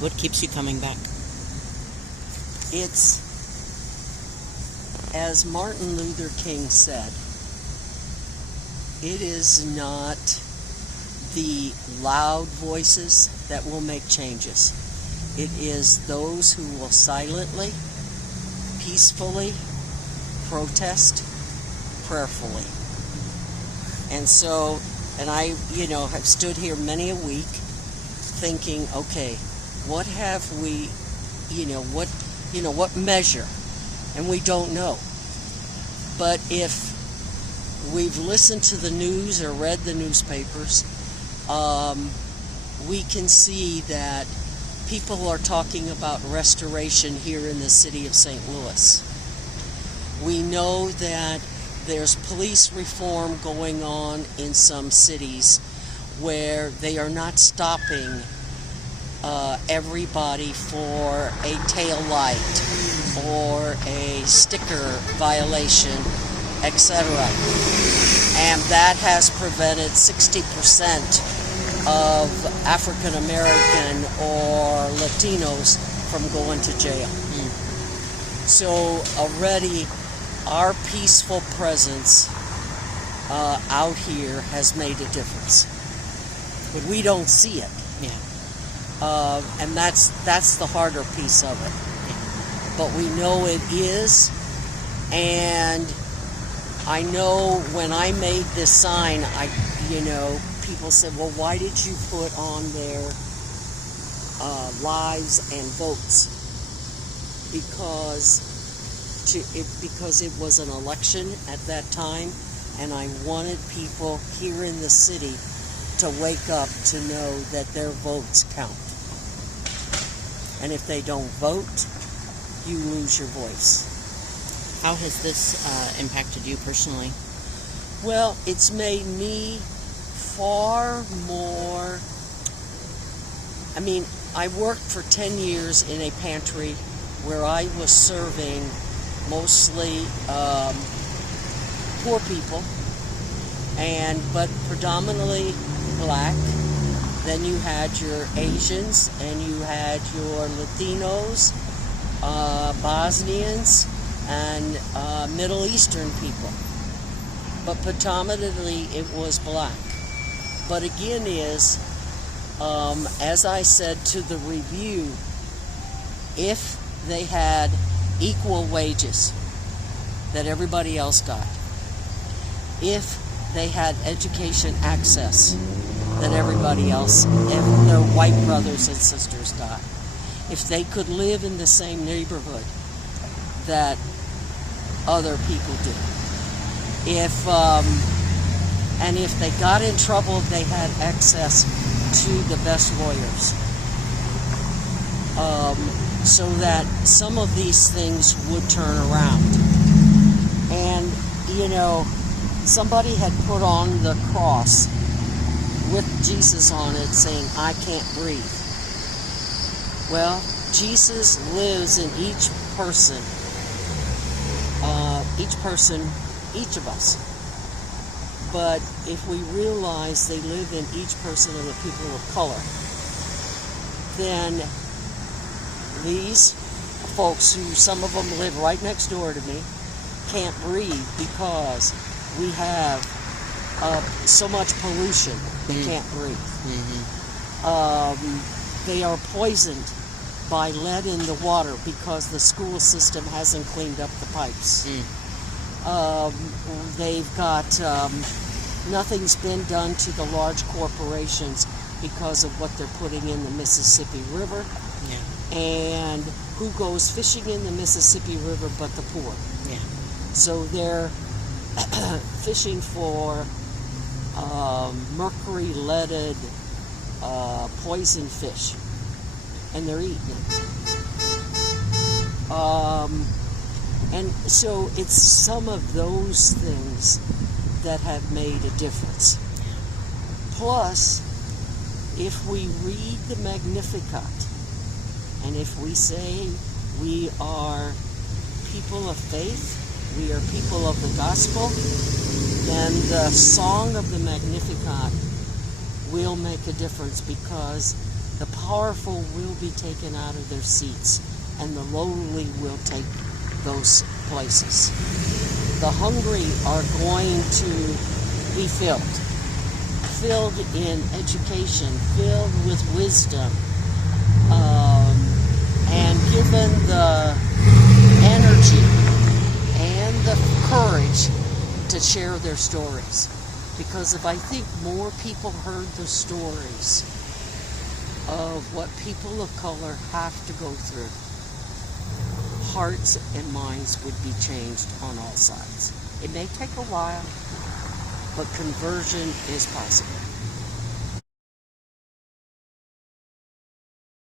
What keeps you coming back? It's, as Martin Luther King said, it is not the loud voices that will make changes. It is those who will silently, peacefully protest, prayerfully. And so, and I, have stood here many a week thinking, okay, what have we, what measure? And we don't know. But if we've listened to the news or read the newspapers, we can see that people are talking about restoration here in the city of St. Louis. We know that there's police reform going on in some cities where they are not stopping everybody for a tail light or a sticker violation, etc. And that has prevented 60% of African American or Latinos from going to jail. So already our peaceful presence out here has made a difference. But we don't see it. Yeah. And that's the harder piece of it. But we know it is, and I know when I made this sign, people said, well, why did you put on there lives and votes? Because it was an election at that time, and I wanted people here in the city to wake up to know that their votes count. And if they don't vote, you lose your voice. How has this impacted you personally? Well, it's made me far more... I worked for 10 years in a pantry where I was serving mostly poor people, but predominantly black. Then you had your Asians, and you had your Latinos, Bosnians, and Middle Eastern people. But predominantly it was black. But again as I said to the review, if they had equal wages that everybody else got, if they had education access that everybody else, their white brothers and sisters got, if they could live in the same neighborhood that other people do, if they got in trouble, they had access to the best lawyers, so that some of these things would turn around. And somebody had put on the cross with Jesus on it saying, I can't breathe. Well, Jesus lives in each person, each of us. But if we realize they live in each person of the people of color, then these folks, who some of them live right next door to me, can't breathe because we have so much pollution. They can't breathe. They are poisoned by lead in the water because the school system hasn't cleaned up the pipes. They've got, nothing's been done to the large corporations because of what they're putting in the Mississippi River. Yeah. And who goes fishing in the Mississippi River but the poor? Yeah. So they're fishing for mercury-leaded poison fish, and they're eating it. And so it's some of those things that have made a difference. Plus, if we read the Magnificat, and if we say we are people of faith, we are people of the gospel, then the song of the Magnificat will make a difference, because The powerful will be taken out of their seats, and the lowly will take those places. The hungry are going to be filled in education, filled with wisdom, and given the energy and the courage to share their stories. Because if I think more people heard the stories of what people of color have to go through, hearts and minds would be changed on all sides. It may take a while, but conversion is possible.